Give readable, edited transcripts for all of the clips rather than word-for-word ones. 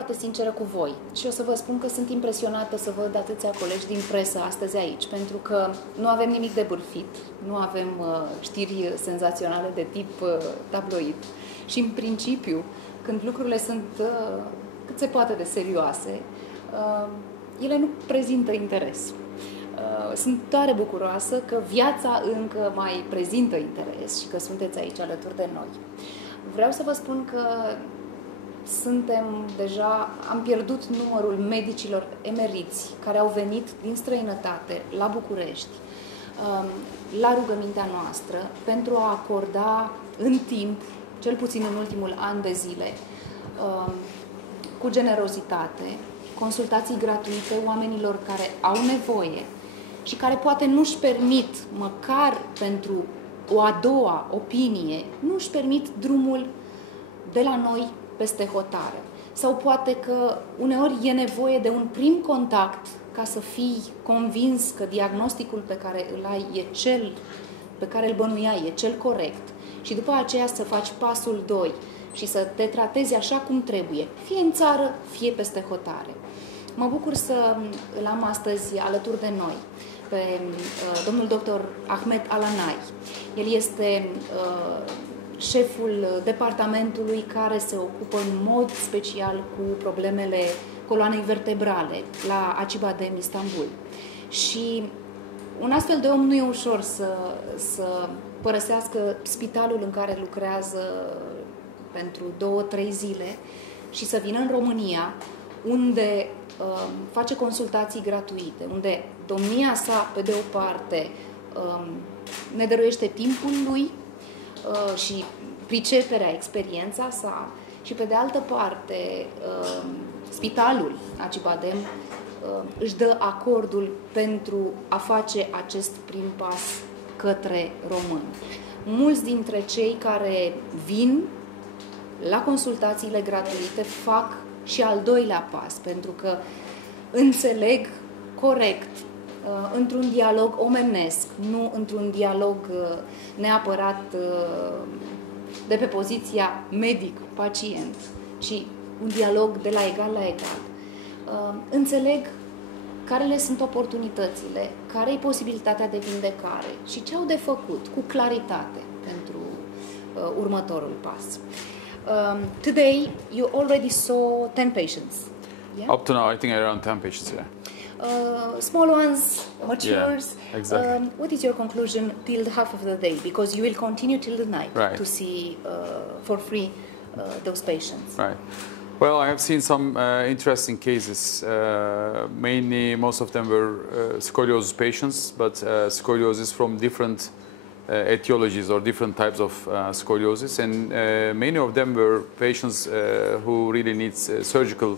foarte sinceră cu voi și o să vă spun că sunt impresionată să văd atâția colegi din presă astăzi aici, pentru că nu avem nimic de bârfit, nu avem știri senzaționale de tip tabloid și, în principiu, când lucrurile sunt cât se poate de serioase, ele nu prezintă interes. Sunt tare bucuroasă că viața încă mai prezintă interes și că sunteți aici alături de noi. Vreau să vă spun că am pierdut numărul medicilor emeriți care au venit din străinătate la București, la rugămintea noastră, pentru a acorda în timp, cel puțin în ultimul an de zile, cu generozitate, consultații gratuite oamenilor care au nevoie și care poate nu-și permit, măcar pentru o a doua opinie, nu-și permit drumul de la noi peste hotare. Sau poate că uneori e nevoie de un prim contact ca să fii convins că diagnosticul pe care îl ai e cel pe care îl bănuiai, e cel corect. Și după aceea să faci pasul 2 și să te tratezi așa cum trebuie, fie în țară, fie peste hotare. Mă bucur să îl am astăzi alături de noi pe domnul Dr. Ahmet Alanay. El este șeful departamentului care se ocupă în mod special cu problemele coloanei vertebrale la Acibadem Istanbul. Și un astfel de om nu e ușor să părăsească spitalul în care lucrează pentru 2-3 zile și să vină în România, unde face consultații gratuite, unde domnia sa, pe de o parte, ne dăruiește timpul lui și priceperea, experiența sa, și pe de altă parte, spitalul Acibadem își dă acordul pentru a face acest prim pas către români. Mulți dintre cei care vin la consultațiile gratuite fac și al doilea pas, pentru că înțeleg corect, într-un dialog omenesc, nu într-un dialog neapărat de pe poziția medic-pacient, ci un dialog de la egal la egal. Înțeleg care le sunt oportunitățile, care e posibilitatea de vindecare și ce au de făcut cu claritate pentru următorul pas. Today you already saw 10 patients. Yeah? Up to now, I think around 10 patients, yeah. Small ones, matures. Yeah, exactly. What is your conclusion till the half of the day? Because you will continue till the night to see for free those patients. Right. Well, I have seen some interesting cases. Mainly, most of them were scoliosis patients, but scoliosis from different etiologies or different types of scoliosis, and many of them were patients who really need surgical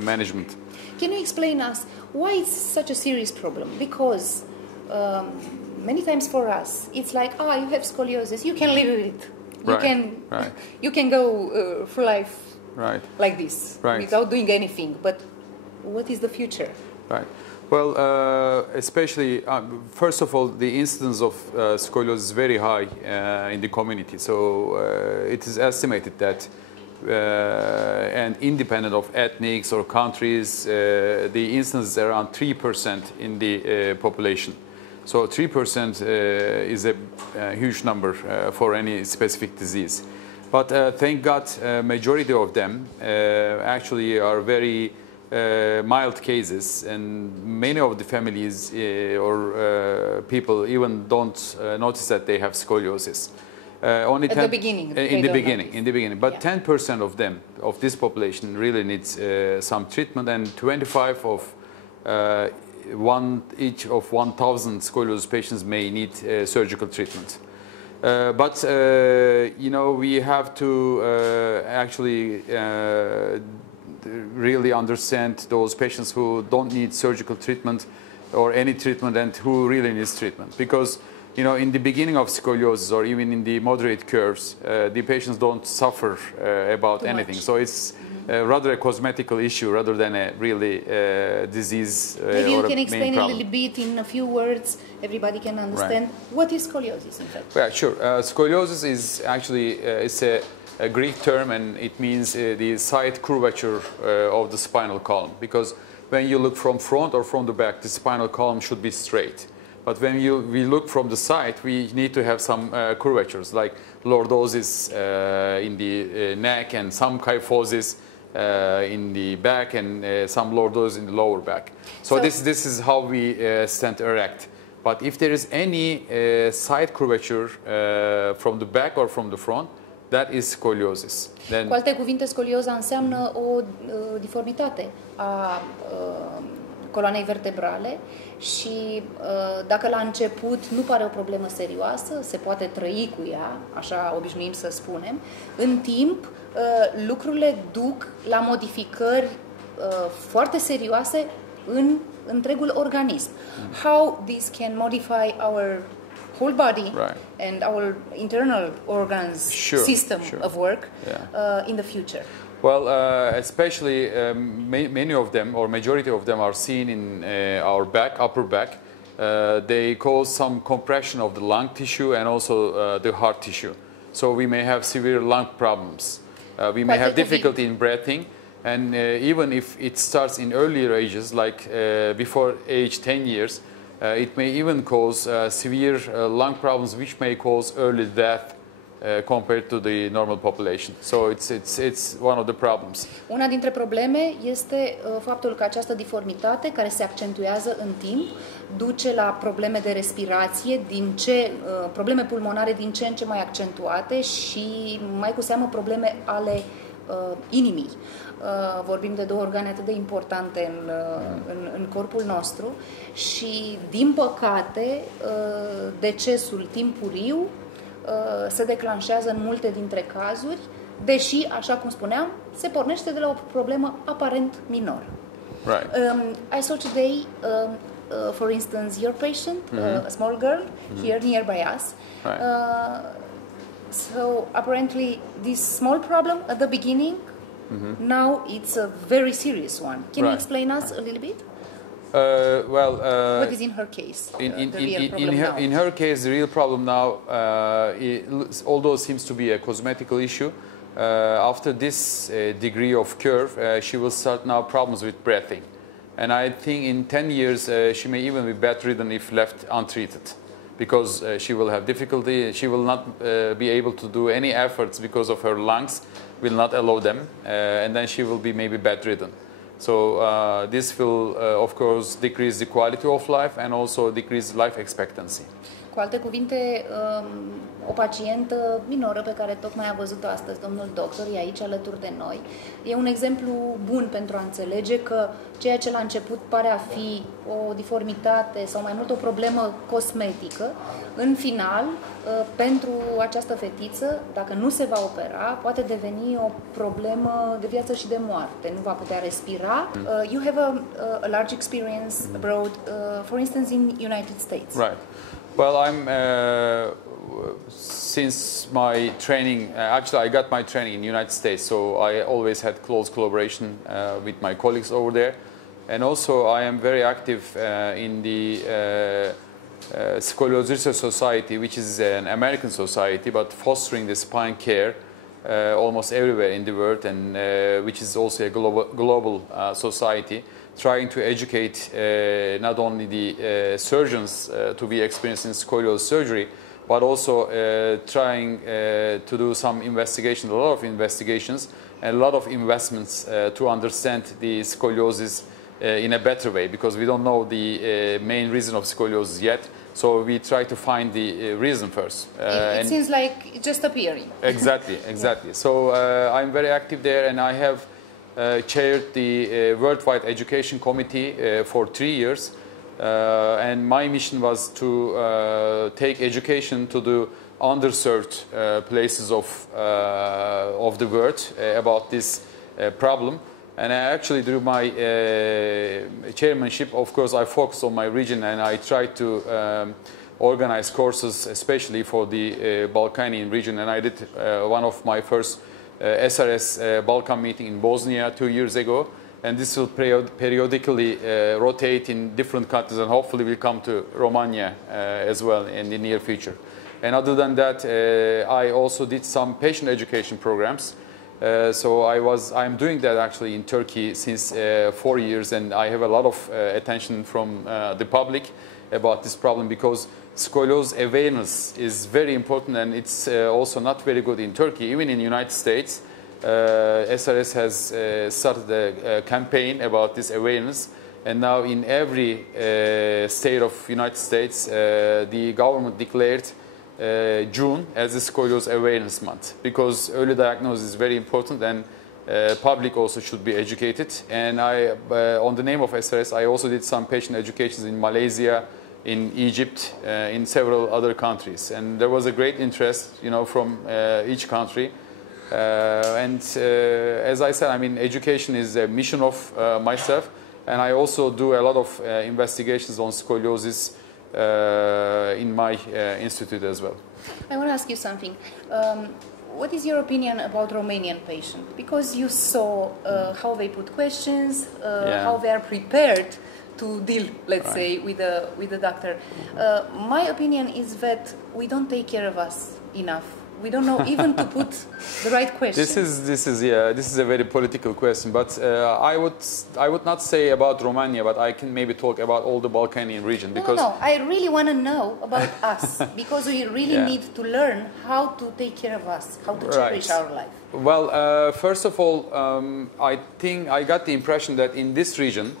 management. Can you explain us why it's such a serious problem? Because many times for us, it's like, you have scoliosis, you can live with it. You can go through life like this, without doing anything. But what is the future? Right. Well, especially, first of all, the incidence of scoliosis is very high in the community. So it is estimated that, and independent of ethnics or countries, the incidence is around 3% in the population. So 3% is a huge number for any specific disease. But thank God, majority of them actually are very mild cases, and many of the families or people even don't notice that they have scoliosis. Only at the beginning. In the beginning. But 10% of them, of this population, really needs some treatment, and 25 of each of 1,000 scoliosis patients may need surgical treatment. But you know, we have to actually really understand those patients who don't need surgical treatment or any treatment, and who really needs treatment. Because, you know, in the beginning of scoliosis or even in the moderate curves, the patients don't suffer about anything. So it's rather a cosmetical issue rather than a really disease Maybe you or can a explain main a problem. little bit in a few words, everybody can understand. What is scoliosis, in fact? Yeah, sure. Scoliosis is actually it's a Greek term, and it means the side curvature of the spinal column. Because when you look from front or from the back, the spinal column should be straight. But when we look from the side, we need to have some curvatures, like lordosis in the neck and some kyphosis in the back and some lordosis in the lower back. So this is how we stand erect. But if there is any side curvature from the back or from the front, that is scoliosis. Then, cu alte cuvinte, scolioza înseamnă o deformitate a coloanei vertebrale și dacă la început nu pare o problemă serioasă, se poate trăi cu ea, așa obișnuim să spunem, în timp lucrurile duc la modificări foarte serioase în întregul organism. How this can modify our whole body and our internal organs system of work in the future? Well, especially many of them, or majority of them, are seen in our back, upper back. They cause some compression of the lung tissue and also the heart tissue. So we may have severe lung problems. We may have difficulty in breathing. And even if it starts in earlier ages, like before age 10 years, it may even cause severe lung problems, which may cause early death compared to the normal population. So it's one of the problems. Una dintre probleme este faptul că această deformitate, care se accentuează în timp, duce la probleme de respirație, probleme pulmonare din ce în ce mai accentuate și mai cu seamă probleme ale inimii. Vorbim de două organe atât de importante în corpul nostru și, din păcate, decesul timpuriu se declanșează în multe dintre cazuri, deși, așa cum spuneam, se pornește de la o problemă aparent minoră. I saw today, for instance, your patient, a small girl, here nearby us. So apparently this small problem at the beginning, now it's a very serious one. Can you explain us a little bit? What is in her case? In her case, the real problem now, although it seems to be a cosmetical issue, after this degree of curve, she will start now problems with breathing. And I think in 10 years, she may even be bedridden if left untreated, because she will have difficulty. She will not be able to do any efforts because of her lungs will not allow them, and then she will be maybe bedridden. So this will, of course, decrease the quality of life and also decrease life expectancy. Cu alte cuvinte, o pacientă minoră pe care tocmai a văzut-o astăzi domnul doctor, e aici alături de noi, e un exemplu bun pentru a înțelege că ceea ce la început pare a fi o deformitate sau mai mult o problemă cosmetică, în final, pentru această fetiță, dacă nu se va opera, poate deveni o problemă de viață și de moarte. Nu va putea respira. You have a large experience abroad, for instance, in United States. Right. Well, since my training, actually I got my training in the United States, so I always had close collaboration with my colleagues over there. And also I am very active in the Scoliosis Society, which is an American society, but fostering the spine care almost everywhere in the world, and which is also a global society, trying to educate not only the surgeons to be experienced in scoliosis surgery, but also trying to do some investigations, a lot of investigations, and a lot of investments to understand the scoliosis in a better way, because we don't know the main reason of scoliosis yet. So we try to find the reason first. It seems like it's just appearing. Exactly. So I'm very active there, and I have chaired the Worldwide Education Committee for 3 years. And my mission was to take education to the underserved places of the world about this problem. And actually, through my chairmanship, of course, I focused on my region, and I tried to organize courses, especially for the Balkanian region. And I did one of my first SRS Balkan meeting in Bosnia 2 years ago. And this will periodically rotate in different countries, and hopefully will come to Romania as well in the near future. And other than that, I also did some patient education programs. So I'm doing that actually in Turkey since 4 years, and I have a lot of attention from the public about this problem, because scoliosis awareness is very important, and it's also not very good in Turkey. Even in the United States, SRS has started a campaign about this awareness, and now in every state of United States, the government declared June as the Scoliosis Awareness Month, because early diagnosis is very important, and public also should be educated. And on the name of SRS, I also did some patient educations in Malaysia, in Egypt, in several other countries, and there was a great interest, from each country. As I said, I mean, education is a mission of myself, and I also do a lot of investigations on scoliosis in my institute as well. I want to ask you something. What is your opinion about Romanian patients? Because you saw how they put questions, how they are prepared to deal, let's say, with the doctor. My opinion is that we don't take care of us enough. We don't know even to put the right question. This is a very political question, but I would not say about Romania, but I can maybe talk about all the Balkanian region, because no, I really want to know about us, because we really need to learn how to take care of us, how to cherish our life. Well, first of all, I think I got the impression that in this region,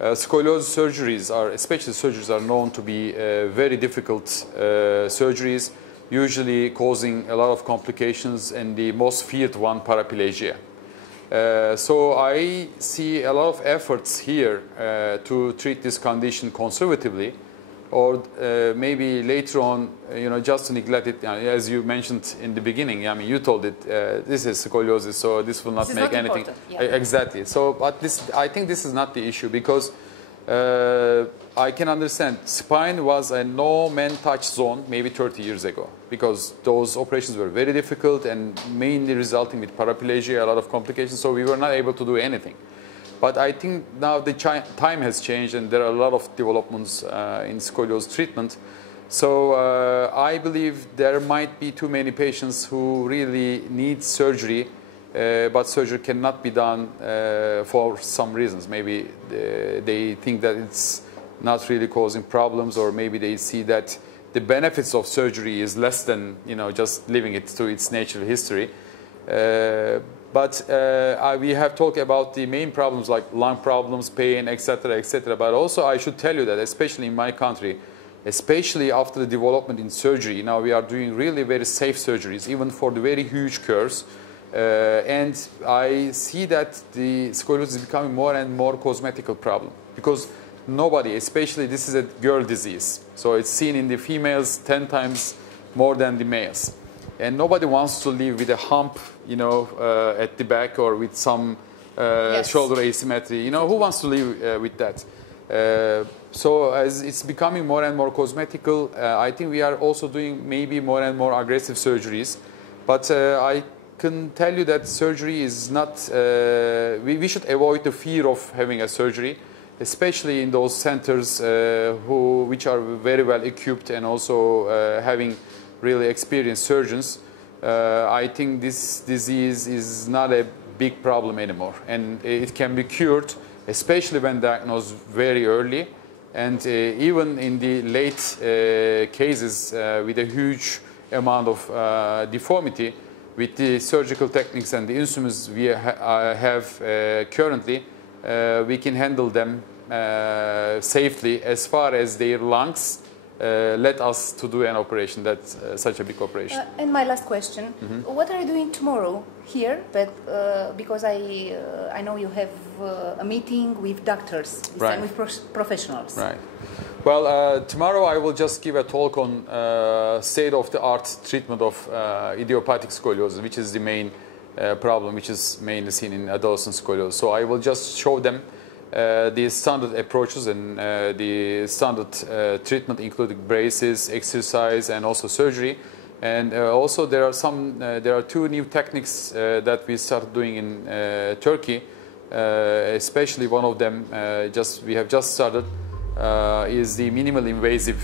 scoliosis surgeries are known to be very difficult surgeries, usually causing a lot of complications, and the most feared one, paraplegia. So I see a lot of efforts here to treat this condition conservatively, or maybe later on, just to neglect it. As you mentioned in the beginning, I mean, you told it, this is scoliosis, so this will not make anything. Exactly. So, but I think this is not the issue, because I can understand spine was a no-man-touch zone maybe 30 years ago, because those operations were very difficult and mainly resulting with paraplegia, a lot of complications, so we were not able to do anything. But I think now the time has changed, and there are a lot of developments in scoliosis treatment. So I believe there might be too many patients who really need surgery, but surgery cannot be done for some reasons. Maybe they think that it's not really causing problems, or maybe they see that the benefits of surgery is less than just leaving it to its natural history. But we have talked about the main problems like lung problems, pain, etc., etc. But also I should tell you that, especially in my country, especially after the development in surgery, now we are doing really very safe surgeries, even for the very huge curves. And I see that the scoliosis is becoming more and more cosmetical problem, because nobody, especially this is a girl disease, so it's seen in the females 10 times more than the males, and nobody wants to live with a hump, at the back, or with some shoulder asymmetry. Who wants to live with that? So as it's becoming more and more cosmetical, I think we are also doing maybe more and more aggressive surgeries. But I can tell you that surgery is not, we should avoid the fear of having a surgery, especially in those centers which are very well equipped and also having really experienced surgeons. I think this disease is not a big problem anymore, and it can be cured, especially when diagnosed very early, and even in the late cases with a huge amount of deformity. With the surgical techniques and the instruments we have currently, we can handle them safely as far as their lungs let us to do an operation, that's such a big operation. And my last question, what are you doing tomorrow here? But, because I know you have a meeting with doctors, this time with professionals. Right. Well, tomorrow I will just give a talk on state-of-the-art treatment of idiopathic scoliosis, which is the main problem, which is mainly seen in adolescent scoliosis. So I will just show them the standard approaches and the standard treatment, including braces, exercise, and also surgery. And also there are two new techniques that we started doing in Turkey, especially one of them we have just started is the minimal invasive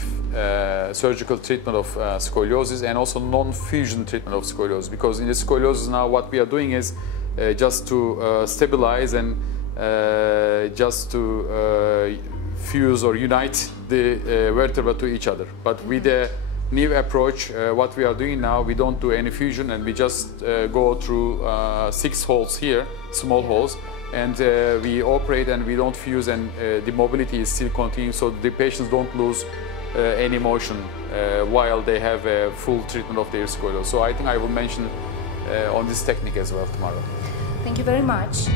surgical treatment of scoliosis, and also non-fusion treatment of scoliosis, because in the scoliosis now what we are doing is just to stabilize and just to fuse or unite the vertebra to each other. But with the new approach, what we are doing now, we don't do any fusion, and we just go through 6 holes here, small holes, and we operate and we don't fuse, and the mobility is still continuing, so the patients don't lose any motion while they have a full treatment of their scoliosis. So I think I will mention on this technique as well tomorrow. Thank you very much.